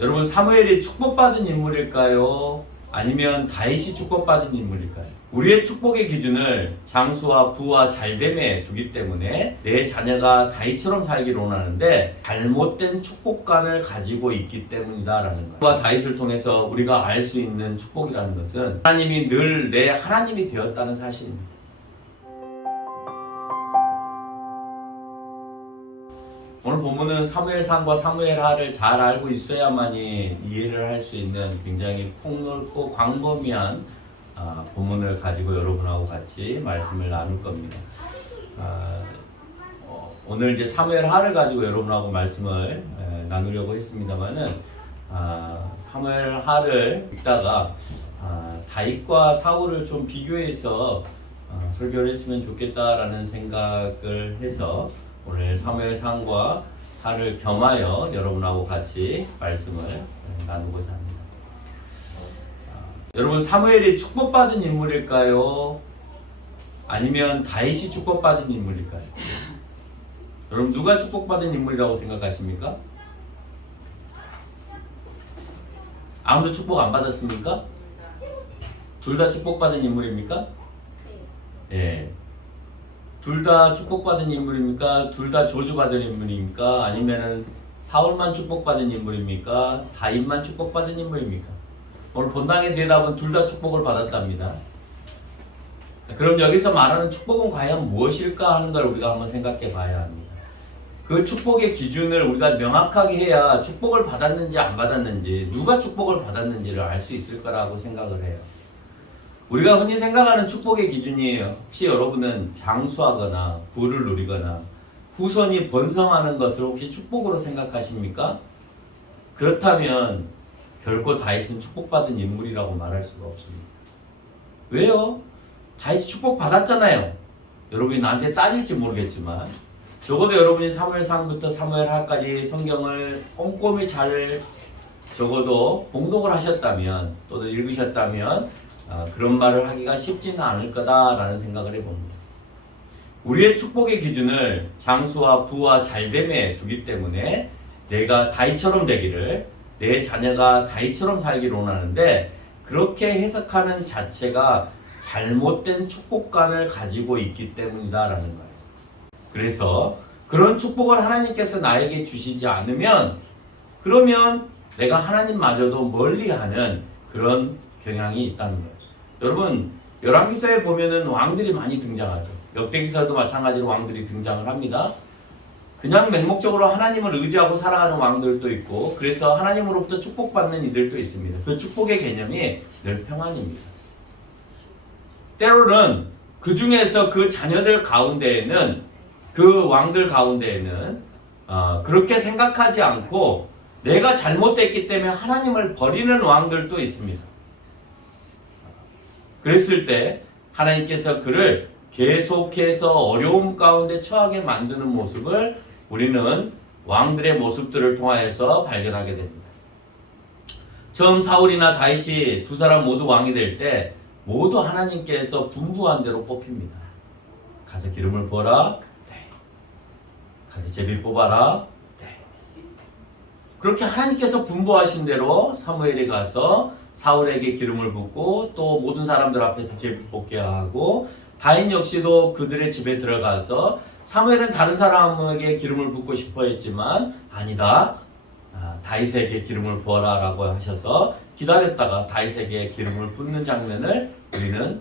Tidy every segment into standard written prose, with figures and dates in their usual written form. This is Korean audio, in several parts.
여러분, 사무엘이 축복받은 인물일까요? 아니면 다윗이 축복받은 인물일까요? 우리의 축복의 기준을 장수와 부와 잘됨에 두기 때문에 내 자녀가 다윗처럼 살기를 원하는데 잘못된 축복관을 가지고 있기 때문이다라는 거예요. 부와 다윗을 통해서 우리가 알 수 있는 축복이라는 것은 하나님이 늘 내 하나님이 되었다는 사실입니다. 오늘 본문은 사무엘상과 사무엘하를 잘 알고 있어야만이 이해를 할 수 있는 굉장히 폭넓고 광범위한 본문을 가지고 여러분하고 같이 말씀을 나눌 겁니다. 오늘 이제 사무엘하를 가지고 여러분하고 말씀을 나누려고 했습니다만은 사무엘하를 읽다가 다윗과 사울을 좀 비교해서 설교를 했으면 좋겠다라는 생각을 해서 오늘 사무엘상과 하를 겸하여 여러분하고 같이 말씀을 나누고자 합니다. 여러분, 사무엘이 축복받은 인물일까요? 아니면 다윗이 축복받은 인물일까요? 여러분, 누가 축복받은 인물이라고 생각하십니까? 아무도 축복 안 받았습니까? 둘 다 축복받은 인물입니까? 예. 둘 다 축복받은 인물입니까? 둘 다 저주받은 인물입니까? 아니면은 사울만 축복받은 인물입니까? 다윗만 축복받은 인물입니까? 오늘 본당의 대답은 둘 다 축복을 받았답니다. 그럼 여기서 말하는 축복은 과연 무엇일까 하는 걸 우리가 한번 생각해 봐야 합니다. 그 축복의 기준을 우리가 명확하게 해야 축복을 받았는지 안 받았는지, 누가 축복을 받았는지를 알 수 있을 거라고 생각을 해요. 우리가 흔히 생각하는 축복의 기준이 혹시 여러분은 장수하거나 부를 누리거나 후손이 번성하는 것을 혹시 축복으로 생각하십니까? 그렇다면 결코 다윗은 축복받은 인물이라고 말할 수가 없습니다. 왜요? 다윗이 축복받았잖아요. 여러분이 나한테 따질지 모르겠지만 적어도 여러분이 사무엘상부터 사무엘하까지 성경을 꼼꼼히 잘 적어도 봉독을 하셨다면 또는 읽으셨다면 그런 말을 하기가 쉽지는 않을 거다라는 생각을 해봅니다. 우리의 축복의 기준을 장수와 부와 잘됨에 두기 때문에 내가 다윗처럼 되기를, 내 자녀가 다윗처럼 살기를 원하는데 그렇게 해석하는 자체가 잘못된 축복관을 가지고 있기 때문이다라는 거예요. 그래서 그런 축복을 하나님께서 나에게 주시지 않으면 그러면 내가 하나님마저도 멀리하는 그런 경향이 있다는 거예요. 여러분, 열왕기서에 보면은 왕들이 많이 등장하죠. 역대기서도 마찬가지로 왕들이 등장을 합니다. 그냥 맹목적으로 하나님을 의지하고 살아가는 왕들도 있고, 그래서 하나님으로부터 축복받는 이들도 있습니다. 그 축복의 개념이 늘 평안입니다. 때로는 그 중에서 그 자녀들 가운데에는, 그 왕들 가운데에는 그렇게 생각하지 않고 내가 잘못됐기 때문에 하나님을 버리는 왕들도 있습니다. 그랬을 때 하나님께서 그를 계속해서 어려움 가운데 처하게 만드는 모습을 우리는 왕들의 모습들을 통하여서 발견하게 됩니다. 처음 사울이나 다윗이 두 사람 모두 왕이 될 때 모두 하나님께서 분부한 대로 뽑힙니다. 가서 기름을 부어라. 네. 가서 제비 뽑아라. 네. 그렇게 하나님께서 분부하신 대로 사무엘이 가서 사울에게 기름을 붓고 또 모든 사람들 앞에서 제비 뽑게 하고, 다윗 역시도 그들의 집에 들어가서 사무엘은 다른 사람에게 기름을 붓고 싶어 했지만 아니다, 다윗에게 기름을 부어라 라고 하셔서 기다렸다가 다윗에게 기름을 붓는 장면을 우리는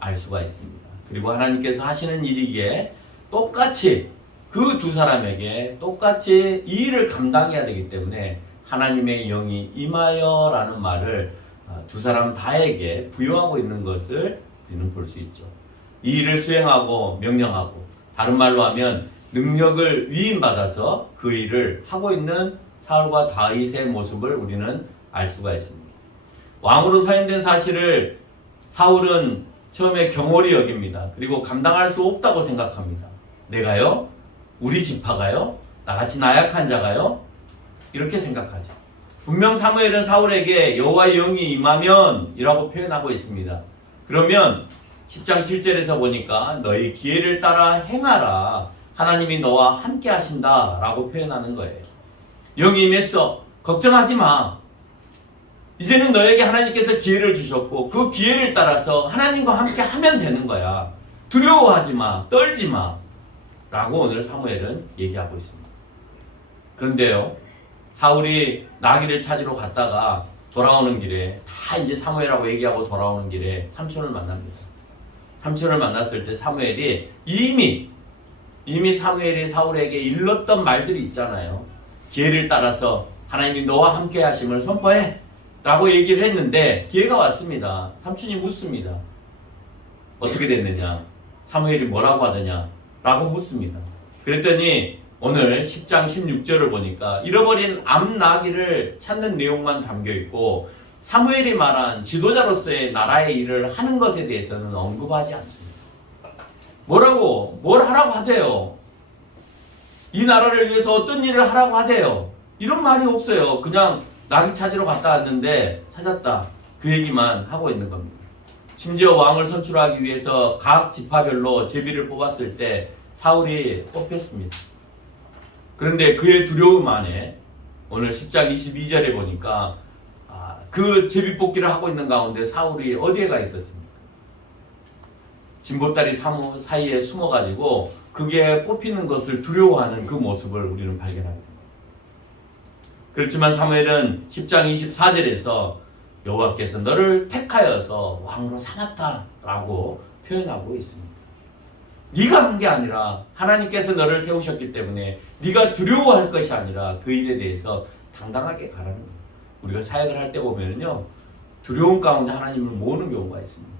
알 수가 있습니다. 그리고 하나님께서 하시는 일이기에 똑같이 그 두 사람에게 똑같이 이 일을 감당해야 되기 때문에 하나님의 영이 임하여 라는 말을 두 사람 다에게 부여하고 있는 것을 우리는 볼 수 있죠. 이 일을 수행하고 명령하고, 다른 말로 하면 능력을 위임받아서 그 일을 하고 있는 사울과 다윗의 모습을 우리는 알 수가 있습니다. 왕으로 사임된 사실을 사울은 처음에 경홀히 여깁니다. 그리고 감당할 수 없다고 생각합니다. 내가요? 우리 지파가요? 나같이 나약한 자가요? 이렇게 생각하죠. 분명 사무엘은 사울에게 여호와의 영이 임하면 이라고 표현하고 있습니다. 그러면 10장 7절에서 보니까 너희 기회를 따라 행하라, 하나님이 너와 함께 하신다 라고 표현하는 거예요. 영이 임했어. 걱정하지 마. 이제는 너에게 하나님께서 기회를 주셨고 그 기회를 따라서 하나님과 함께 하면 되는 거야. 두려워하지 마. 떨지 마. 라고 오늘 사무엘은 얘기하고 있습니다. 그런데요, 사울이 나귀를 찾으러 갔다가 돌아오는 길에 다 이제 사무엘하고 얘기하고 돌아오는 길에 삼촌을 만납니다. 삼촌을 만났을 때 사무엘이 이미 사무엘이 사울에게 일렀던 말들이 있잖아요. 기회를 따라서 하나님이 너와 함께 하심을 선포해 라고 얘기를 했는데 기회가 왔습니다. 삼촌이 묻습니다. 어떻게 됐느냐? 사무엘이 뭐라고 하느냐? 라고 묻습니다. 그랬더니 오늘 10장 16절을 보니까 잃어버린 암나귀를 찾는 내용만 담겨 있고 사무엘이 말한 지도자로서의 나라의 일을 하는 것에 대해서는 언급하지 않습니다. 뭘 하라고 하대요? 이 나라를 위해서 어떤 일을 하라고 하대요? 이런 말이 없어요. 그냥 나귀 찾으러 갔다 왔는데 찾았다. 그 얘기만 하고 있는 겁니다. 심지어 왕을 선출하기 위해서 각 지파별로 제비를 뽑았을 때 사울이 뽑혔습니다. 그런데 그의 두려움 안에 오늘 10장 22절에 보니까 그 제비 뽑기를 하고 있는 가운데 사울이 어디에 가 있었습니까? 진보다리 사이에 숨어가지고 그게 뽑히는 것을 두려워하는 그 모습을 우리는 발견합니다. 그렇지만 사무엘은 10장 24절에서 여호와께서 너를 택하여서 왕으로 삼았다라고 표현하고 있습니다. 네가 한 게 아니라 하나님께서 너를 세우셨기 때문에 네가 두려워할 것이 아니라 그 일에 대해서 당당하게 가라는 거예요. 우리가 사역을 할 때 보면은요, 두려움 가운데 하나님을 모으는 경우가 있습니다.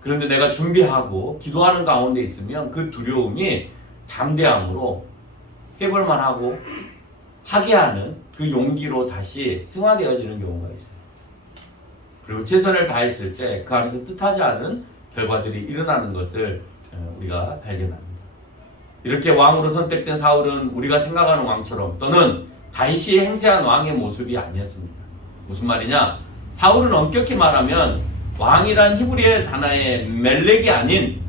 그런데 내가 준비하고 기도하는 가운데 있으면 그 두려움이 담대함으로 해볼만 하고 하게 하는 그 용기로 다시 승화되어지는 경우가 있어요. 그리고 최선을 다했을 때 그 안에서 뜻하지 않은 결과들이 일어나는 것을 우리가 발견합니다. 이렇게 왕으로 선택된 사울은 우리가 생각하는 왕처럼 또는 다윗이 행세한 왕의 모습이 아니었습니다. 무슨 말이냐? 사울은 엄격히 말하면 왕이란 히브리의 단어의 멜렉이 아닌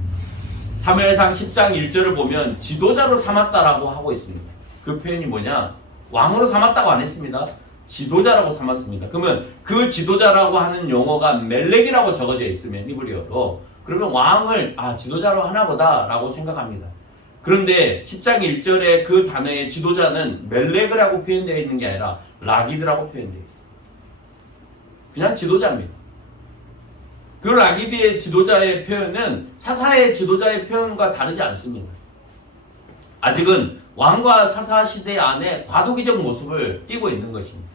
사무엘상 10장 1절을 보면 지도자로 삼았다라고 하고 있습니다. 그 표현이 뭐냐? 왕으로 삼았다고 안 했습니다. 지도자라고 삼았습니다. 그러면 그 지도자라고 하는 용어가 멜렉이라고 적어져 있으면 히브리어로 그러면 왕을 지도자로 하나보다 라고 생각합니다. 그런데 10장 1절에 그 단어의 지도자는 멜렉이라고 표현되어 있는 게 아니라 라기드라고 표현되어 있어요. 그냥 지도자입니다. 그 라기드의 지도자의 표현은 사사의 지도자의 표현과 다르지 않습니다. 아직은 왕과 사사 시대 안에 과도기적 모습을 띠고 있는 것입니다.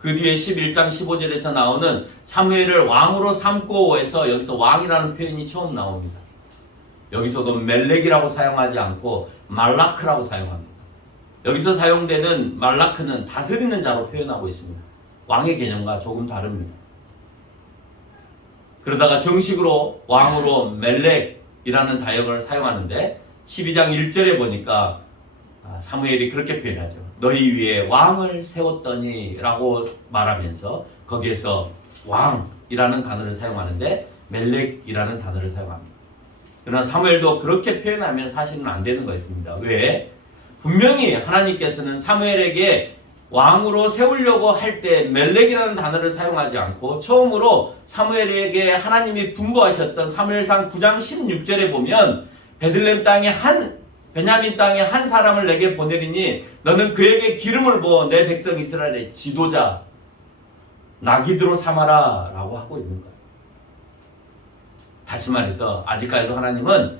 그 뒤에 11장 15절에서 나오는 사무엘을 왕으로 삼고 해서 여기서 왕이라는 표현이 처음 나옵니다. 여기서도 멜렉이라고 사용하지 않고 말라크라고 사용합니다. 여기서 사용되는 말라크는 다스리는 자로 표현하고 있습니다. 왕의 개념과 조금 다릅니다. 그러다가 정식으로 왕으로 멜렉이라는 다역을 사용하는데 12장 1절에 보니까 사무엘이 그렇게 표현하죠. 너희 위에 왕을 세웠더니 라고 말하면서 거기에서 왕이라는 단어를 사용하는데 멜렉이라는 단어를 사용합니다. 그러나 사무엘도 그렇게 표현하면 사실은 안 되는 거였습니다. 왜? 분명히 하나님께서는 사무엘에게 왕으로 세우려고 할 때 멜렉이라는 단어를 사용하지 않고 처음으로 사무엘에게 하나님이 분부하셨던 사무엘상 9장 16절에 보면 베들레헴 땅에 베냐민 땅에 한 사람을 내게 보내리니 너는 그에게 기름을 부어 내 백성 이스라엘의 지도자 나기드로 삼아라 라고 하고 있는 거예요. 다시 말해서 아직까지도 하나님은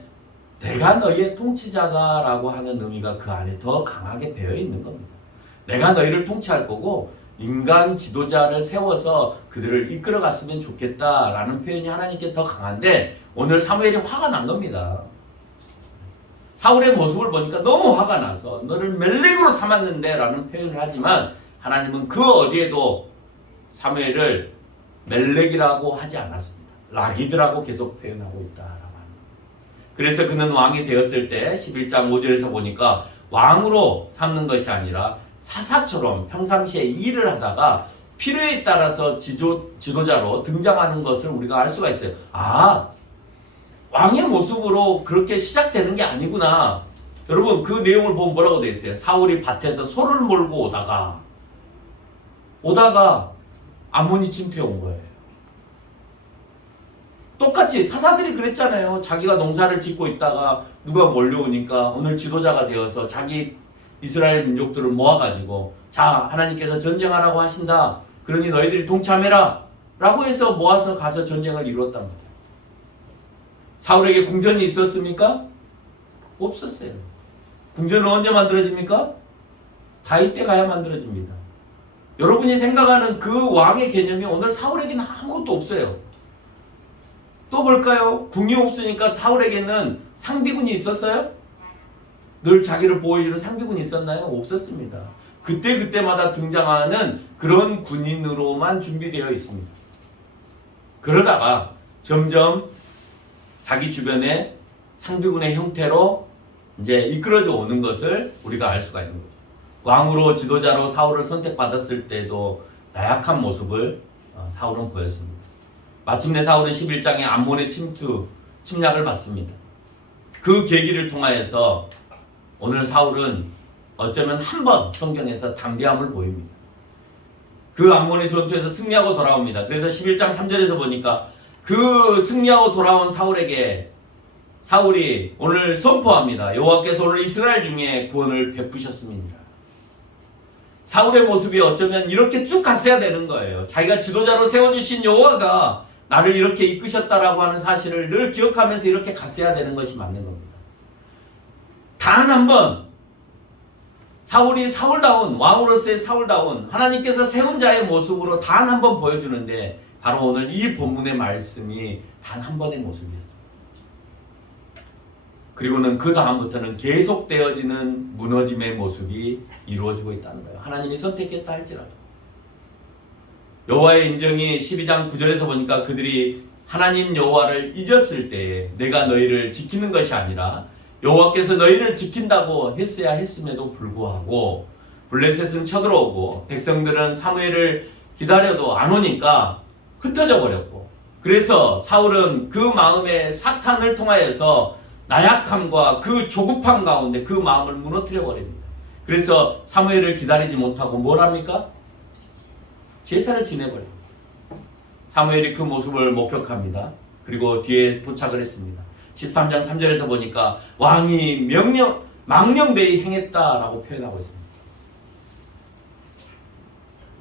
내가 너희의 통치자가 라고 하는 의미가 그 안에 더 강하게 배어 있는 겁니다. 내가 너희를 통치할 거고 인간 지도자를 세워서 그들을 이끌어 갔으면 좋겠다라는 표현이 하나님께 더 강한데 오늘 사무엘이 화가 난 겁니다. 사울의 모습을 보니까 너무 화가 나서 너를 멜렉으로 삼았는데 라는 표현을 하지만 하나님은 그 어디에도 사무엘을 멜렉이라고 하지 않았습니다. 라기드라고 계속 표현하고 있다라고 합니다. 그래서 그는 왕이 되었을 때 11장 5절에서 보니까 왕으로 삼는 것이 아니라 사사처럼 평상시에 일을 하다가 필요에 따라서 지도자로 등장하는 것을 우리가 알 수가 있어요. 왕의 모습으로 그렇게 시작되는 게 아니구나. 여러분 그 내용을 보면 뭐라고 되어 있어요? 사울이 밭에서 소를 몰고 오다가 암몬이 침투해 온 거예요. 똑같이 사사들이 그랬잖아요. 자기가 농사를 짓고 있다가 누가 몰려오니까 오늘 지도자가 되어서 자기 이스라엘 민족들을 모아가지고 자, 하나님께서 전쟁하라고 하신다. 그러니 너희들이 동참해라 라고 해서 모아서 가서 전쟁을 이루었단 말이에요. 사울에게 궁전이 있었습니까? 없었어요. 궁전은 언제 만들어집니까? 다윗 때 가야 만들어집니다. 여러분이 생각하는 그 왕의 개념이 오늘 사울에게는 아무것도 없어요. 또 볼까요? 궁이 없으니까 사울에게는 상비군이 있었어요? 늘 자기를 보호해주는 상비군이 있었나요? 없었습니다. 그때마다 등장하는 그런 군인으로만 준비되어 있습니다. 그러다가 점점 자기 주변에 상비군의 형태로 이제 이끌어져 오는 것을 우리가 알 수가 있는 거죠. 왕으로 지도자로 사울을 선택받았을 때도 나약한 모습을 사울은 보였습니다. 마침내 사울은 11장에 암몬의 침략을 받습니다. 그 계기를 통하여서 오늘 사울은 어쩌면 한 번 성경에서 담대함을 보입니다. 그 암몬의 전투에서 승리하고 돌아옵니다. 그래서 11장 3절에서 보니까 그 승리하고 돌아온 사울에게 사울이 오늘 선포합니다. 여호와께서 오늘 이스라엘 중에 구원을 베푸셨습니다. 사울의 모습이 어쩌면 이렇게 쭉 갔어야 되는 거예요. 자기가 지도자로 세워주신 여호와가 나를 이렇게 이끄셨다라고 하는 사실을 늘 기억하면서 이렇게 갔어야 되는 것이 맞는 겁니다. 단 한 번 사울이 사울다운, 왕으로서의 사울다운 하나님께서 세운 자의 모습으로 단 한 번 보여주는데 바로 오늘 이 본문의 말씀이 단 한 번의 모습이었습니다. 그리고는 그 다음부터는 계속되어지는 무너짐의 모습이 이루어지고 있다는 거예요. 하나님이 선택했다 할지라도. 여호와의 인정이 12장 9절에서 보니까 그들이 하나님 여호와를 잊었을 때에 내가 너희를 지키는 것이 아니라 여호와께서 너희를 지킨다고 했어야 했음에도 불구하고 블레셋은 쳐들어오고 백성들은 사무엘을 기다려도 안 오니까 흩어져 버렸고, 그래서 사울은 그 마음에 사탄을 통하여서 나약함과 그 조급함 가운데 그 마음을 무너뜨려 버립니다. 그래서 사무엘을 기다리지 못하고 뭘 합니까? 제사를 지내버립니다. 사무엘이 그 모습을 목격합니다. 그리고 뒤에 도착을 했습니다. 13장 3절에서 보니까 왕이 망령되이 행했다라고 표현하고 있습니다.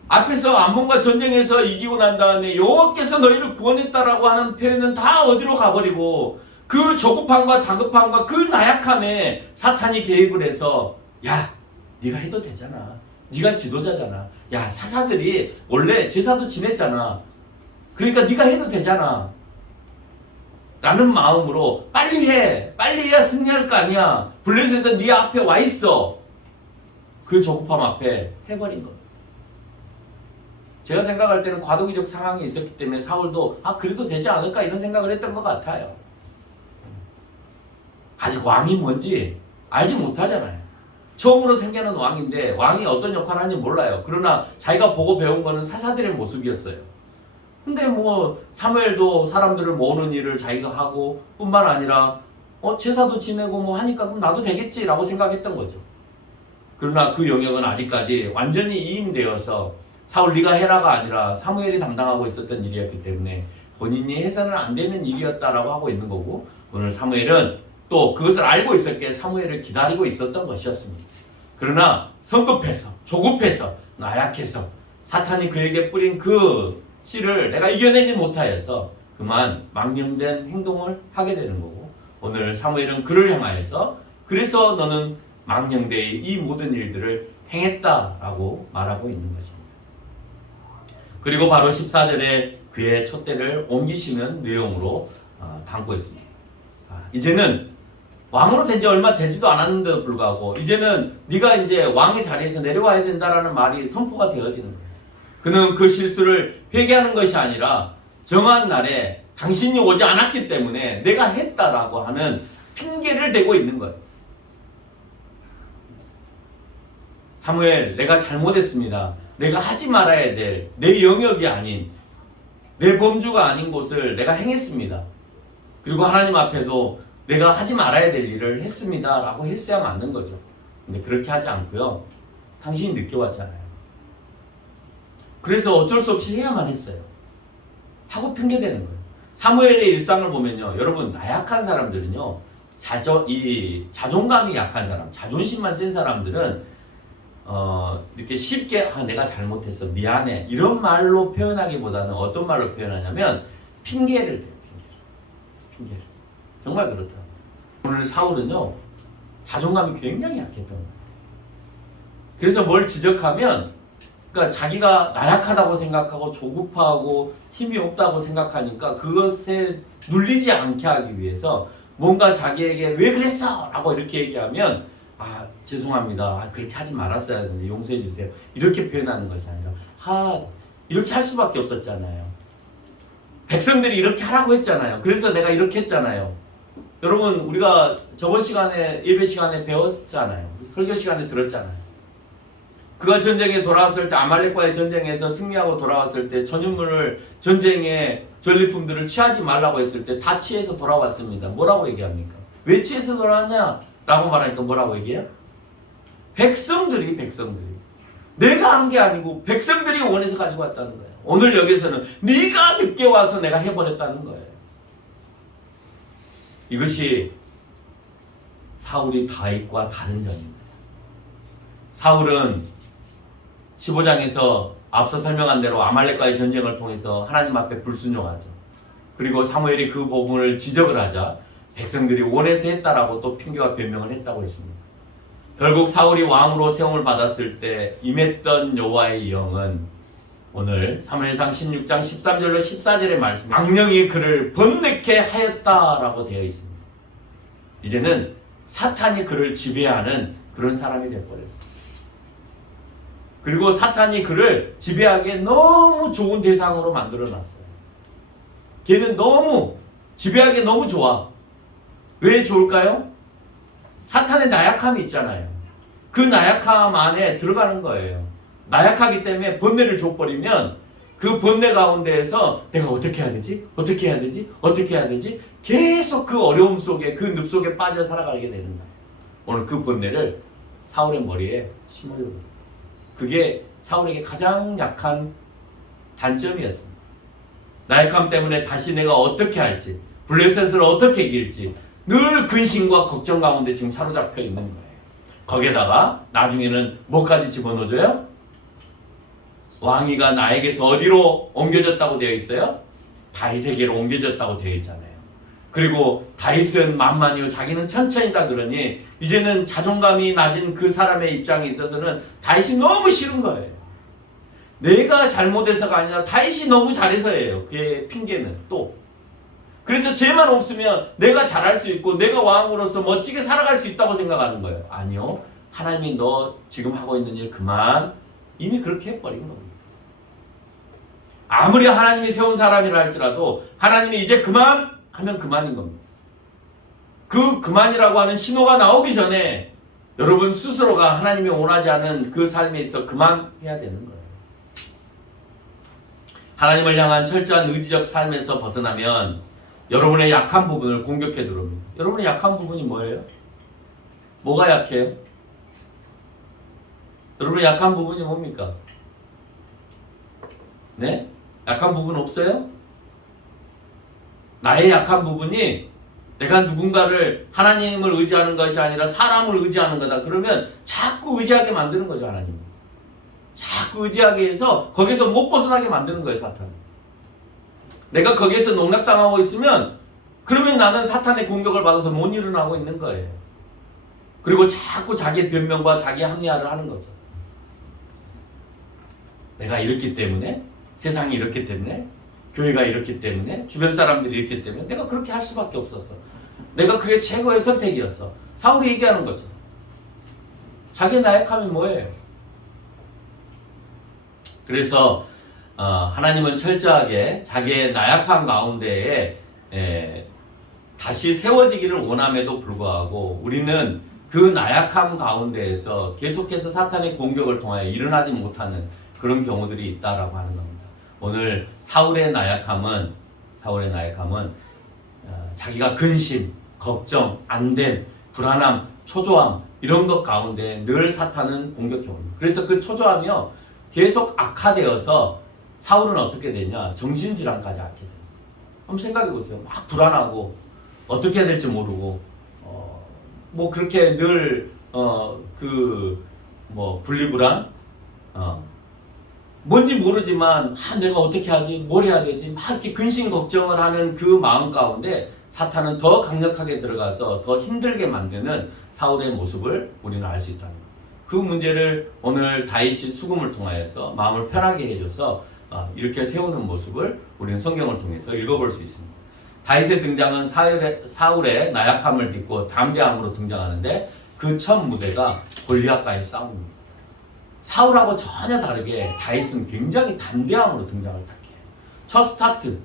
앞에서 암몬과 전쟁에서 이기고 난 다음에 여호와께서 너희를 구원했다라고 하는 표현은 다 어디로 가버리고 그 조급함과 다급함과 그 나약함에 사탄이 개입을 해서 야, 네가 해도 되잖아. 네가 지도자잖아. 야, 사사들이 원래 제사도 지냈잖아. 그러니까 네가 해도 되잖아. 라는 마음으로 빨리 해. 빨리 해야 승리할 거 아니야. 블레셋에서 네 앞에 와 있어. 그 조급함 앞에 해버린 거. 제가 생각할 때는 과도기적 상황이 있었기 때문에 사울도 그래도 되지 않을까 이런 생각을 했던 것 같아요. 아직 왕이 뭔지 알지 못하잖아요. 처음으로 생겨난 왕인데 왕이 어떤 역할을 하는지 몰라요. 그러나 자기가 보고 배운 거는 사사들의 모습이었어요. 근데 사무엘도 사람들을 모으는 일을 자기가 하고 뿐만 아니라 제사도 지내고 하니까 그럼 나도 되겠지라고 생각했던 거죠. 그러나 그 영역은 아직까지 완전히 이임되어서 사울 네가 해라가 아니라 사무엘이 담당하고 있었던 일이었기 때문에 본인이 해서는 안 되는 일이었다라고 하고 있는 거고, 오늘 사무엘은 또 그것을 알고 있었기에 사무엘을 기다리고 있었던 것이었습니다. 그러나 성급해서 조급해서 나약해서 사탄이 그에게 뿌린 그 씨를 내가 이겨내지 못하여서 그만 망령된 행동을 하게 되는 거고, 오늘 사무엘은 그를 향하여서 그래서 너는 망령되이 이 모든 일들을 행했다라고 말하고 있는 것입니다. 그리고 바로 14절에 그의 촛대를 옮기시는 내용으로 담고 있습니다. 이제는 왕으로 된 지 얼마 되지도 않았는데도 불구하고 이제는 네가 이제 왕의 자리에서 내려와야 된다라는 말이 선포가 되어지는 거예요. 그는 그 실수를 회개하는 것이 아니라 정한 날에 당신이 오지 않았기 때문에 내가 했다라고 하는 핑계를 대고 있는 거예요. 사무엘, 내가 잘못했습니다. 내가 하지 말아야 될 내 영역이 아닌 내 범주가 아닌 곳을 내가 행했습니다. 그리고 하나님 앞에도 내가 하지 말아야 될 일을 했습니다 라고 했어야 맞는 거죠. 근데 그렇게 하지 않고요. 당신이 늦게 왔잖아요. 그래서 어쩔 수 없이 해야만 했어요. 하고 핑계대는 거예요. 사무엘의 일상을 보면요. 여러분 나약한 사람들은요. 자존감이 약한 사람, 자존심만 센 사람들은 이렇게 쉽게 내가 잘못했어, 미안해 이런 말로 표현하기보다는 어떤 말로 표현하냐면 핑계를 대요. 핑계를. 정말 그렇다. 오늘 사울은요. 자존감이 굉장히 약했던 거예요. 그래서 뭘 지적하면 그러니까 자기가 나약하다고 생각하고 조급하고 힘이 없다고 생각하니까 그것에 눌리지 않게 하기 위해서 뭔가 자기에게 왜 그랬어? 라고 이렇게 얘기하면 죄송합니다. 그렇게 하지 말았어야 했는데 용서해 주세요. 이렇게 표현하는 것이 아니라 이렇게 할 수밖에 없었잖아요. 백성들이 이렇게 하라고 했잖아요. 그래서 내가 이렇게 했잖아요. 여러분 우리가 저번 시간에 예배 시간에 배웠잖아요. 설교 시간에 들었잖아요. 그가 전쟁에 돌아왔을 때 아말렉과의 전쟁에서 승리하고 돌아왔을 때 전유물을 전쟁의 전리품들을 취하지 말라고 했을 때 다 취해서 돌아왔습니다. 뭐라고 얘기합니까? 왜 취해서 돌아왔냐? 라고 말하니까 뭐라고 얘기해요? 백성들이 내가 한 게 아니고 백성들이 원해서 가지고 왔다는 거예요. 오늘 여기서는 네가 늦게 와서 내가 해버렸다는 거예요. 이것이 사울이 다윗과 다른 점입니다. 사울은 15장에서 앞서 설명한 대로 아말렉과의 전쟁을 통해서 하나님 앞에 불순종하죠. 그리고 사무엘이 그 부분을 지적을 하자 백성들이 원해서 했다라고 또 핑계와 변명을 했다고 했습니다. 결국 사울이 왕으로 세움을 받았을 때 임했던 여호와의 영은 오늘 사무엘상 16장 13절로 14절의 말씀 악령이 그를 번뇌케 하였다라고 되어 있습니다. 이제는 사탄이 그를 지배하는 그런 사람이 되어버렸습니다. 그리고 사탄이 그를 지배하기에 너무 좋은 대상으로 만들어놨어요. 걔는 너무 지배하기에 너무 좋아. 왜 좋을까요? 사탄의 나약함이 있잖아요. 그 나약함 안에 들어가는 거예요. 나약하기 때문에 번뇌를 줘버리면 그 번뇌 가운데에서 내가 어떻게 해야 되지? 어떻게 해야 되지? 어떻게 해야 되지? 계속 그 어려움 속에 그 늪 속에 빠져 살아가게 되는 거예요. 오늘 그 번뇌를 사울의 머리에 심어요. 그게 사울에게 가장 약한 단점이었습니다. 나약함 때문에 다시 내가 어떻게 할지, 블레셋을 어떻게 이길지 늘 근심과 걱정 가운데 지금 사로잡혀 있는 거예요. 거기에다가 나중에는 뭐까지 집어넣어줘요? 왕위가 나에게서 어디로 옮겨졌다고 되어 있어요? 다윗에게로 옮겨졌다고 되어 있잖아요. 그리고 다윗은 만만이요 자기는 천천히다 그러니 이제는 자존감이 낮은 그 사람의 입장에 있어서는 다윗이 너무 싫은 거예요. 내가 잘못해서가 아니라 다윗이 너무 잘해서예요. 그의 핑계는 또. 그래서 죄만 없으면 내가 잘할 수 있고 내가 왕으로서 멋지게 살아갈 수 있다고 생각하는 거예요. 아니요. 하나님이 너 지금 하고 있는 일 그만. 이미 그렇게 해버린 겁니다. 아무리 하나님이 세운 사람이라 할지라도 하나님이 이제 그만 하면 그만인 겁니다. 그 그만이라고 하는 신호가 나오기 전에 여러분 스스로가 하나님이 원하지 않은 그 삶에 있어 그만해야 되는 거예요. 하나님을 향한 철저한 의지적 삶에서 벗어나면 여러분의 약한 부분을 공격해 들어옵니다. 여러분의 약한 부분이 뭐예요? 뭐가 약해요? 여러분의 약한 부분이 뭡니까? 네? 약한 부분 없어요? 나의 약한 부분이 내가 누군가를 하나님을 의지하는 것이 아니라 사람을 의지하는 거다. 그러면 자꾸 의지하게 만드는 거죠, 하나님. 자꾸 의지하게 해서 거기서 못 벗어나게 만드는 거예요, 사탄. 내가 거기에서 농락당하고 있으면 그러면 나는 사탄의 공격을 받아서 못 일어나고 있는 거예요. 그리고 자꾸 자기 변명과 자기 합리화를 하는 거죠. 내가 이렇기 때문에, 세상이 이렇기 때문에, 교회가 이렇기 때문에, 주변 사람들이 이렇기 때문에 내가 그렇게 할 수밖에 없었어. 내가 그게 최고의 선택이었어. 사울이 얘기하는 거죠. 자기 나약함이 뭐예요? 그래서 하나님은 철저하게 자기의 나약함 가운데에 다시 세워지기를 원함에도 불구하고 우리는 그 나약함 가운데에서 계속해서 사탄의 공격을 통하여 일어나지 못하는 그런 경우들이 있다라고 하는 겁니다. 오늘 사울의 나약함은 자기가 근심, 걱정, 안됨, 불안함, 초조함 이런 것 가운데 늘 사탄은 공격해 옵니다. 그래서 그 초조함이요 계속 악화되어서 사울은 어떻게 되냐? 정신질환까지 앓게 됩니다. 한번 생각해 보세요. 막 불안하고 어떻게 해야 될지 모르고 뭐 그렇게 늘 분리불안 뭔지 모르지만 내가 어떻게 하지? 뭘 해야 되지? 막 이렇게 근심 걱정을 하는 그 마음 가운데 사탄은 더 강력하게 들어가서 더 힘들게 만드는 사울의 모습을 우리는 알 수 있다는 거예요. 그 문제를 오늘 다윗이 수금을 통하여서 마음을 편하게 해줘서 이렇게 세우는 모습을 우리는 성경을 통해서 읽어볼 수 있습니다. 다윗의 등장은 사울의 나약함을 딛고 담대함으로 등장하는데 그 첫 무대가 골리앗과의 싸움입니다. 사울하고 전혀 다르게 다윗은 굉장히 담대함으로 등장을 딱 해요. 첫 스타트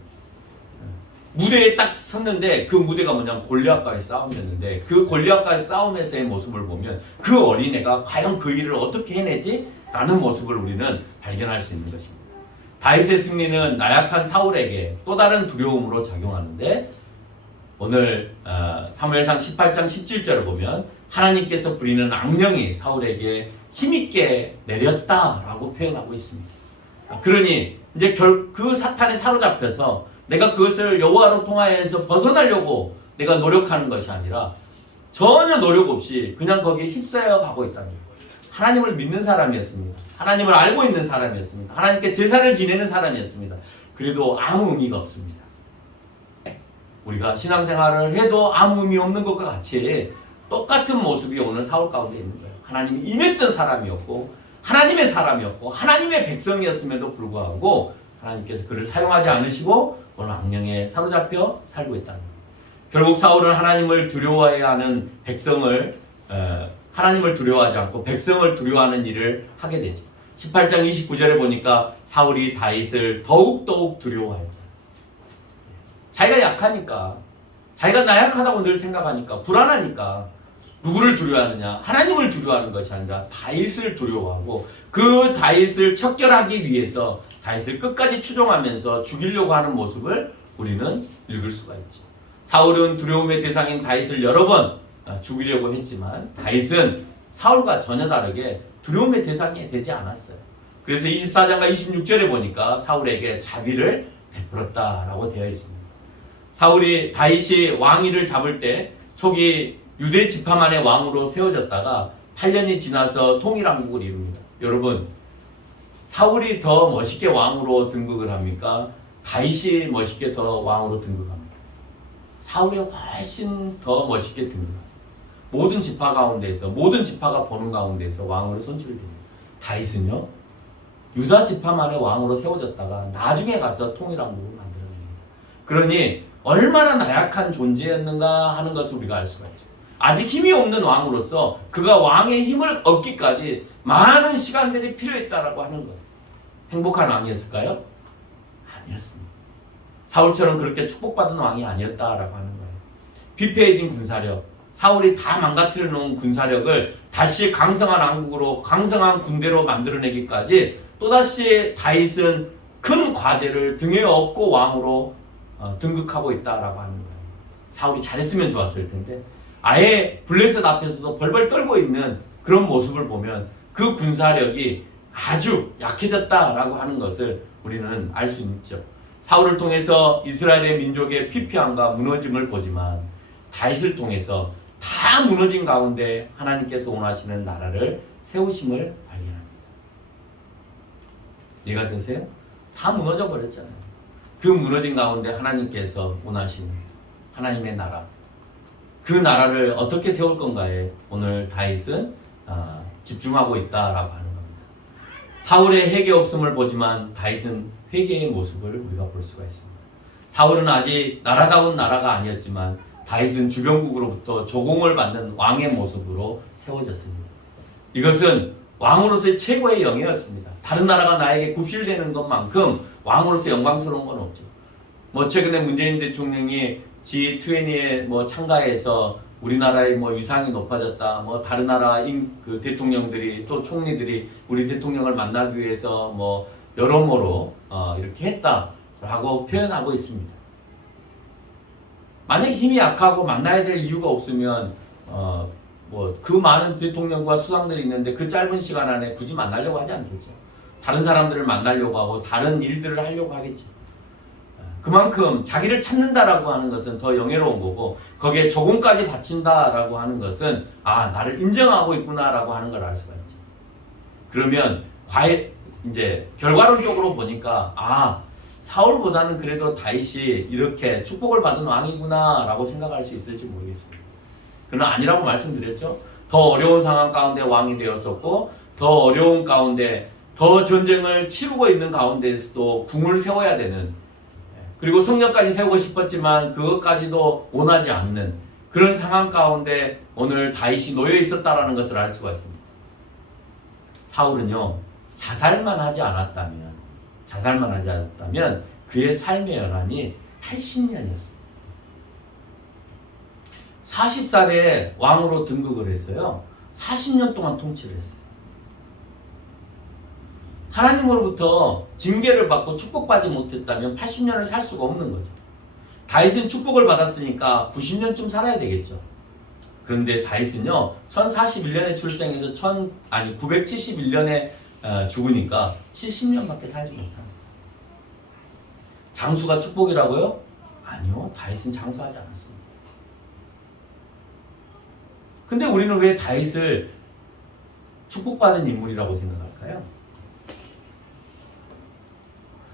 무대에 딱 섰는데 그 무대가 뭐냐면 골리앗과의 싸움이었는데 그 골리앗과의 싸움에서의 모습을 보면 그 어린애가 과연 그 일을 어떻게 해내지? 라는 모습을 우리는 발견할 수 있는 것입니다. 다윗의 승리는 나약한 사울에게 또 다른 두려움으로 작용하는데 오늘 사무엘상 18장 17절을 보면 하나님께서 부리는 악령이 사울에게 힘있게 내렸다라고 표현하고 있습니다. 그러니 이제 그 사탄에 사로잡혀서 내가 그것을 여호와로 통하여서 벗어나려고 내가 노력하는 것이 아니라 전혀 노력 없이 그냥 거기에 휩싸여 가고 있다는 거예요. 하나님을 믿는 사람이었습니다. 하나님을 알고 있는 사람이었습니다. 하나님께 제사를 지내는 사람이었습니다. 그래도 아무 의미가 없습니다. 우리가 신앙생활을 해도 아무 의미 없는 것과 같이 똑같은 모습이 오늘 사울 가운데 있는 거예요. 하나님이 임했던 사람이었고 하나님의 사람이었고 하나님의 백성이었음에도 불구하고 하나님께서 그를 사용하지 않으시고 오늘 악령에 사로잡혀 살고 있다는 거예요. 결국 사울은 하나님을 두려워해야 하는 하나님을 두려워하지 않고 백성을 두려워하는 일을 하게 되죠. 18장 29절에 보니까 사울이 다윗을 더욱 두려워합니다. 자기가 약하니까, 자기가 나약하다고 늘 생각하니까, 불안하니까 누구를 두려워하느냐? 하나님을 두려워하는 것이 아니라 다윗을 두려워하고 그 다윗을 척결하기 위해서 다윗을 끝까지 추종하면서 죽이려고 하는 모습을 우리는 읽을 수가 있죠. 사울은 두려움의 대상인 다윗을 여러 번 죽이려고 했지만 다윗은 사울과 전혀 다르게 두려움의 대상이 되지 않았어요. 그래서 24장과 26절에 보니까 사울에게 자비를 베풀었다라고 되어 있습니다. 다윗이 왕위를 잡을 때 초기 유대 지파만의 왕으로 세워졌다가 8년이 지나서 통일왕국을 이룹니다. 여러분, 사울이 더 멋있게 왕으로 등극을 합니까? 다윗이 멋있게 더 왕으로 등극합니다. 사울이 훨씬 더 멋있게 등극합니다. 모든 지파 가운데에서 모든 지파가 보는 가운데에서 왕으로 선출됩니다. 다윗은요 유다 지파만의 왕으로 세워졌다가 나중에 가서 통일왕국을 만들어냅니다. 그러니 얼마나 나약한 존재였는가 하는 것을 우리가 알 수가 있죠. 아직 힘이 없는 왕으로서 그가 왕의 힘을 얻기까지 많은 시간들이 필요했다라고 하는 거예요. 행복한 왕이었을까요? 아니었습니다. 사울처럼 그렇게 축복받은 왕이 아니었다라고 하는 거예요. 비패해진 군사력, 사울이 다 망가뜨려 놓은 군사력을 다시 강성한 왕국으로, 강성한 군대로 만들어내기까지 또다시 다윗은 큰 과제를 등에 업고 왕으로 등극하고 있다라고 하는 거예요. 사울이 잘했으면 좋았을 텐데 아예 블레셋 앞에서도 벌벌 떨고 있는 그런 모습을 보면 그 군사력이 아주 약해졌다라고 하는 것을 우리는 알 수 있죠. 사울을 통해서 이스라엘의 민족의 피폐함과 무너짐을 보지만 다윗을 통해서 다 무너진 가운데 하나님께서 원하시는 나라를 세우심을 발견합니다. 이해가 되세요? 다 무너져 버렸잖아요. 그 무너진 가운데 하나님께서 원하시는 하나님의 나라, 그 나라를 어떻게 세울 건가에 오늘 다윗은 집중하고 있다라고 하는 겁니다. 사울의 회개 없음을 보지만 다윗은 회개의 모습을 우리가 볼 수가 있습니다. 사울은 아직 나라다운 나라가 아니었지만 다윗은 주변국으로부터 조공을 받는 왕의 모습으로 세워졌습니다. 이것은 왕으로서의 최고의 영예였습니다. 다른 나라가 나에게 굽실대는 것만큼 왕으로서 영광스러운 건 없죠. 최근에 문재인 대통령이 G20에 참가해서 우리나라의 위상이 높아졌다. 다른 나라 그 대통령들이 또 총리들이 우리 대통령을 만나기 위해서 여러모로 이렇게 했다라고 표현하고 있습니다. 만약에 힘이 약하고 만나야 될 이유가 없으면 뭐 그 많은 대통령과 수상들이 있는데 그 짧은 시간 안에 굳이 만나려고 하지 않겠죠. 다른 사람들을 만나려고 하고 다른 일들을 하려고 하겠죠. 그만큼 자기를 찾는다라고 하는 것은 더 영예로운 거고 거기에 조공까지 바친다라고 하는 것은 나를 인정하고 있구나라고 하는 걸 알 수가 있죠. 그러면 이제 결과론적으로 보니까 사울보다는 그래도 다윗이 이렇게 축복을 받은 왕이구나라고 생각할 수 있을지 모르겠습니다. 그러나 아니라고 말씀드렸죠. 더 어려운 상황 가운데 왕이 되었었고 더 어려운 가운데 더 전쟁을 치르고 있는 가운데에서도 궁을 세워야 되는 그리고 성전까지 세우고 싶었지만 그것까지도 원하지 않는 그런 상황 가운데 오늘 다윗이 놓여 있었다라는 것을 알 수가 있습니다. 사울은요 자살만 하지 않았다면 그의 삶의 연한이 80년이었습니다. 40살에 왕으로 등극을 해서요 40년 동안 통치를 했어요. 하나님으로부터 징계를 받고 축복받지 못했다면 80년을 살 수가 없는 거죠. 다윗은 축복을 받았으니까 90년쯤 살아야 되겠죠. 그런데 다윗은요 1041년에 출생해서 971년에 죽으니까 70년밖에 살지 못합니다. 장수가 축복이라고요? 아니요, 다윗은 장수하지 않았습니다. 근데 우리는 왜 다윗을 축복받은 인물이라고 생각할까요?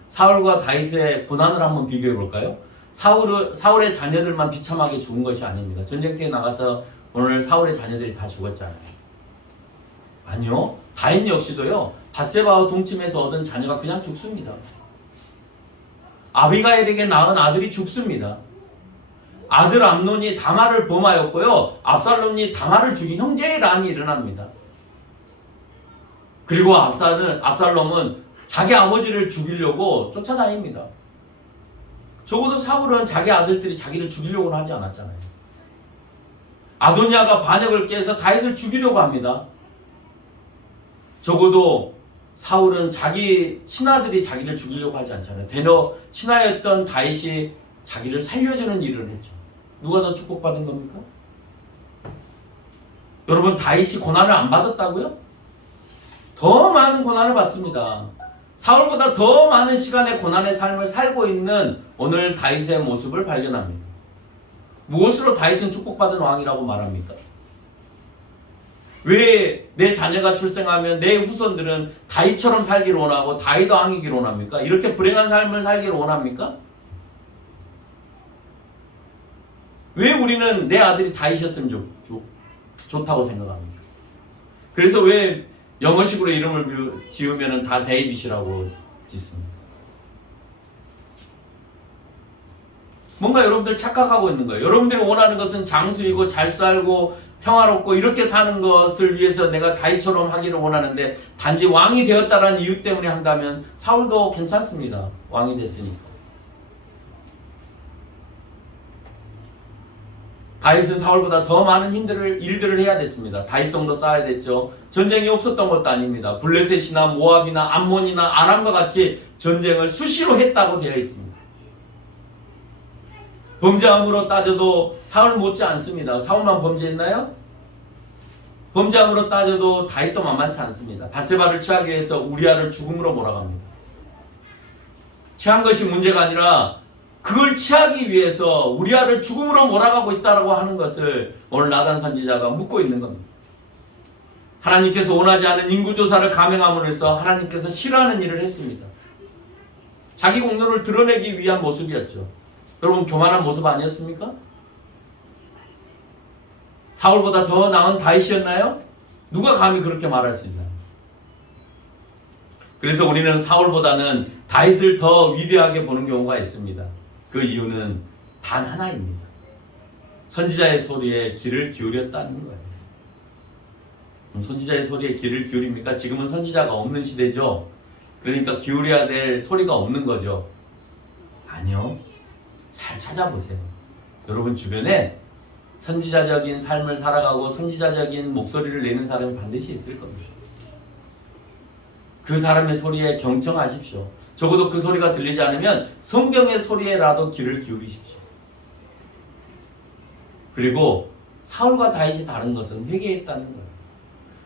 사울과 다윗의 고난을 한번 비교해 볼까요? 사울의 자녀들만 비참하게 죽은 것이 아닙니다. 전쟁터에 나가서 오늘 사울의 자녀들이 다 죽었잖아요. 아니요, 다윗 역시도요 밧세바와 동침해서 얻은 자녀가 그냥 죽습니다. 아비가일에게 낳은 아들이 죽습니다. 아들 암논이 다말을 범하였고요 압살롬이 다말을 죽인 형제의 난이 일어납니다. 그리고 압살롬은 자기 아버지를 죽이려고 쫓아다닙니다. 적어도 사울은 자기 아들들이 자기를 죽이려고는 하지 않았잖아요. 아도니아가 반역을 깨서 다윗을 죽이려고 합니다. 적어도 사울은 자기 신하들이 자기를 죽이려고 하지 않잖아요. 대너 신하였던 다윗이 자기를 살려주는 일을 했죠. 누가 더 축복받은 겁니까? 여러분 다윗이 고난을 안 받았다고요? 더 많은 고난을 받습니다. 사울보다 더 많은 시간의 고난의 삶을 살고 있는 오늘 다윗의 모습을 발견합니다. 무엇으로 다윗은 축복받은 왕이라고 말합니까? 왜 내 자녀가 출생하면 내 후손들은 다윗처럼 살기를 원하고 다윗 왕이기를 원합니까? 이렇게 불행한 삶을 살기를 원합니까? 왜 우리는 내 아들이 다윗이었으면 좋다고 생각합니까? 그래서 왜 영어식으로 이름을 지으면 다 데이빗이라고 짓습니다. 뭔가 여러분들 착각하고 있는 거예요. 여러분들이 원하는 것은 장수이고 잘 살고 평화롭고 이렇게 사는 것을 위해서 내가 다윗처럼 하기를 원하는데 단지 왕이 되었다는 이유 때문에 한다면 사울도 괜찮습니다. 왕이 됐으니까. 다윗은 사울보다 더 많은 일들을 해야 됐습니다. 다윗성도 쌓아야 됐죠. 전쟁이 없었던 것도 아닙니다. 블레셋이나 모압이나 암몬이나 아람과 같이 전쟁을 수시로 했다고 되어 있습니다. 범죄함으로 따져도 사울 못지 않습니다. 사울만 범죄했나요? 범죄함으로 따져도 다윗도 만만치 않습니다. 밧세바를 취하기 위해서 우리아를 죽음으로 몰아갑니다. 취한 것이 문제가 아니라 그걸 취하기 위해서 우리아를 죽음으로 몰아가고 있다고 하는 것을 오늘 나단 선지자가 묻고 있는 겁니다. 하나님께서 원하지 않은 인구조사를 감행함으로 해서 하나님께서 싫어하는 일을 했습니다. 자기 공로를 드러내기 위한 모습이었죠. 여러분 교만한 모습 아니었습니까? 사울보다 더 나은 다윗이었나요? 누가 감히 그렇게 말할 수 있나요? 그래서 우리는 사울보다는 다윗을 더 위대하게 보는 경우가 있습니다. 그 이유는 단 하나입니다. 선지자의 소리에 귀를 기울였다는 거예요. 선지자의 소리에 귀를 기울입니까? 지금은 선지자가 없는 시대죠. 그러니까 기울여야 될 소리가 없는 거죠. 아니요. 잘 찾아보세요. 여러분 주변에 선지자적인 삶을 살아가고 선지자적인 목소리를 내는 사람이 반드시 있을 겁니다. 그 사람의 소리에 경청하십시오. 적어도 그 소리가 들리지 않으면 성경의 소리에라도 귀를 기울이십시오. 그리고 사울과 다윗이 다른 것은 회개했다는 거예요.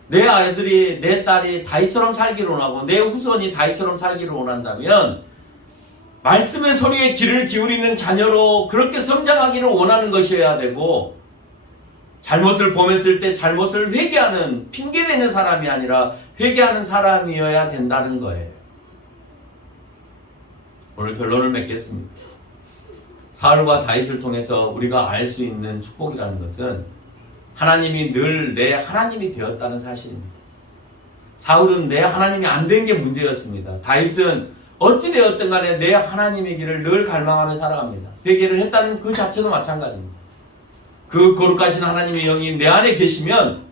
내 아이들이, 내 딸이 다윗처럼 살기를 원하고 내 후손이 다윗처럼 살기를 원한다면 말씀의 소리에 귀를 기울이는 자녀로 그렇게 성장하기를 원하는 것이어야 되고, 잘못을 범했을 때 잘못을 회개하는, 핑계대는 사람이 아니라 회개하는 사람이어야 된다는 거예요. 오늘 결론을 맺겠습니다. 사울과 다윗을 통해서 우리가 알 수 있는 축복이라는 것은 하나님이 늘 내 하나님이 되었다는 사실입니다. 사울은 내 하나님이 안 된 게 문제였습니다. 다윗은 어찌 되었든 간에 내 하나님의 길을 늘 갈망하며 살아갑니다. 회개를 했다는 그 자체도 마찬가지입니다. 그 거룩하신 하나님의 영이 내 안에 계시면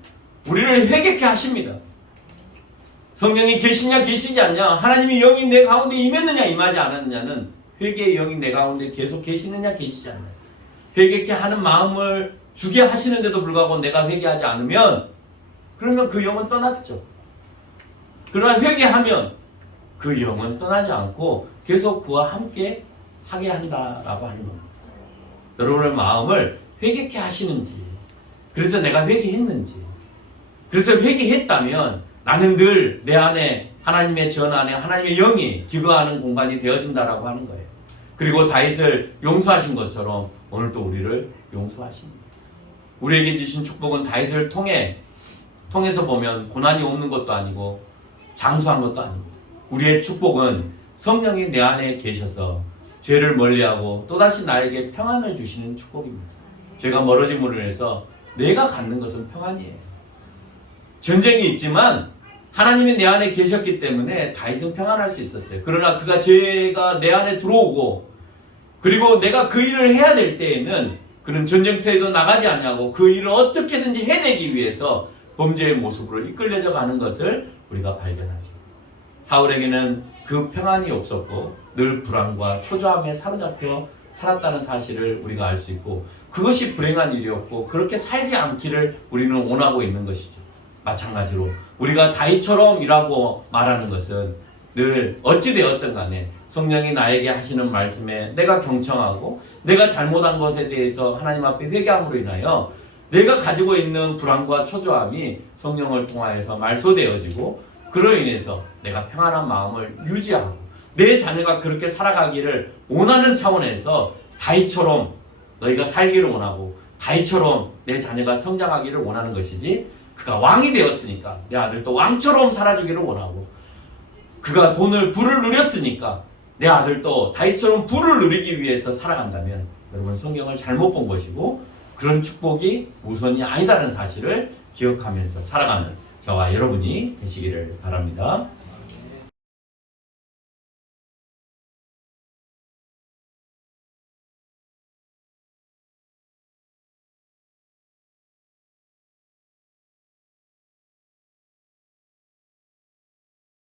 우리를 회개케 하십니다. 성령이 계시냐 계시지 않냐, 하나님의 영이 내 가운데 임했느냐 임하지 않았느냐는 회개의 영이 내 가운데 계속 계시느냐 계시지 않느냐, 회개케 하는 마음을 주게 하시는데도 불구하고 내가 회개하지 않으면 그러면 그 영은 떠났죠. 그러나 회개하면 그 영은 떠나지 않고 계속 그와 함께 하게 한다라고 하는 겁니다. 여러분의 마음을 회개케 하시는지, 그래서 내가 회개했는지, 그래서 회개했다면 나는 늘 내 안에 하나님의 전 안에 하나님의 영이 기거하는 공간이 되어진다라고 하는 거예요. 그리고 다윗을 용서하신 것처럼 오늘 또 우리를 용서하십니다. 우리에게 주신 축복은 다윗을 통해서 보면 고난이 없는 것도 아니고 장수한 것도 아니고, 우리의 축복은 성령이 내 안에 계셔서 죄를 멀리하고 또다시 나에게 평안을 주시는 축복입니다. 죄가 멀어짐으로 인해서 내가 갖는 것은 평안이에요. 전쟁이 있지만 하나님이 내 안에 계셨기 때문에 다윗은 평안할 수 있었어요. 그러나 그가 죄가 내 안에 들어오고, 그리고 내가 그 일을 해야 될 때에는 그는 전쟁터에도 나가지 않냐고 그 일을 어떻게든지 해내기 위해서 범죄의 모습으로 이끌려져 가는 것을 우리가 발견하죠. 사울에게는 그 평안이 없었고 늘 불안과 초조함에 사로잡혀 살았다는 사실을 우리가 알 수 있고, 그것이 불행한 일이었고 그렇게 살지 않기를 우리는 원하고 있는 것이죠. 마찬가지로 우리가 다윗처럼이라고 말하는 것은 늘 어찌되었든 간에 성령이 나에게 하시는 말씀에 내가 경청하고 내가 잘못한 것에 대해서 하나님 앞에 회개함으로 인하여 내가 가지고 있는 불안과 초조함이 성령을 통하여서 말소되어지고, 그로 인해서 내가 평안한 마음을 유지하고 내 자녀가 그렇게 살아가기를 원하는 차원에서 다윗처럼 너희가 살기를 원하고 다윗처럼 내 자녀가 성장하기를 원하는 것이지, 그가 왕이 되었으니까 내 아들도 왕처럼 살아주기를 원하고, 그가 부를 누렸으니까 내 아들도 다윗처럼 부를 누리기 위해서 살아간다면 여러분 성경을 잘못 본 것이고 그런 축복이 우선이 아니다는 사실을 기억하면서 살아가는 저와 여러분이 되시기를 바랍니다.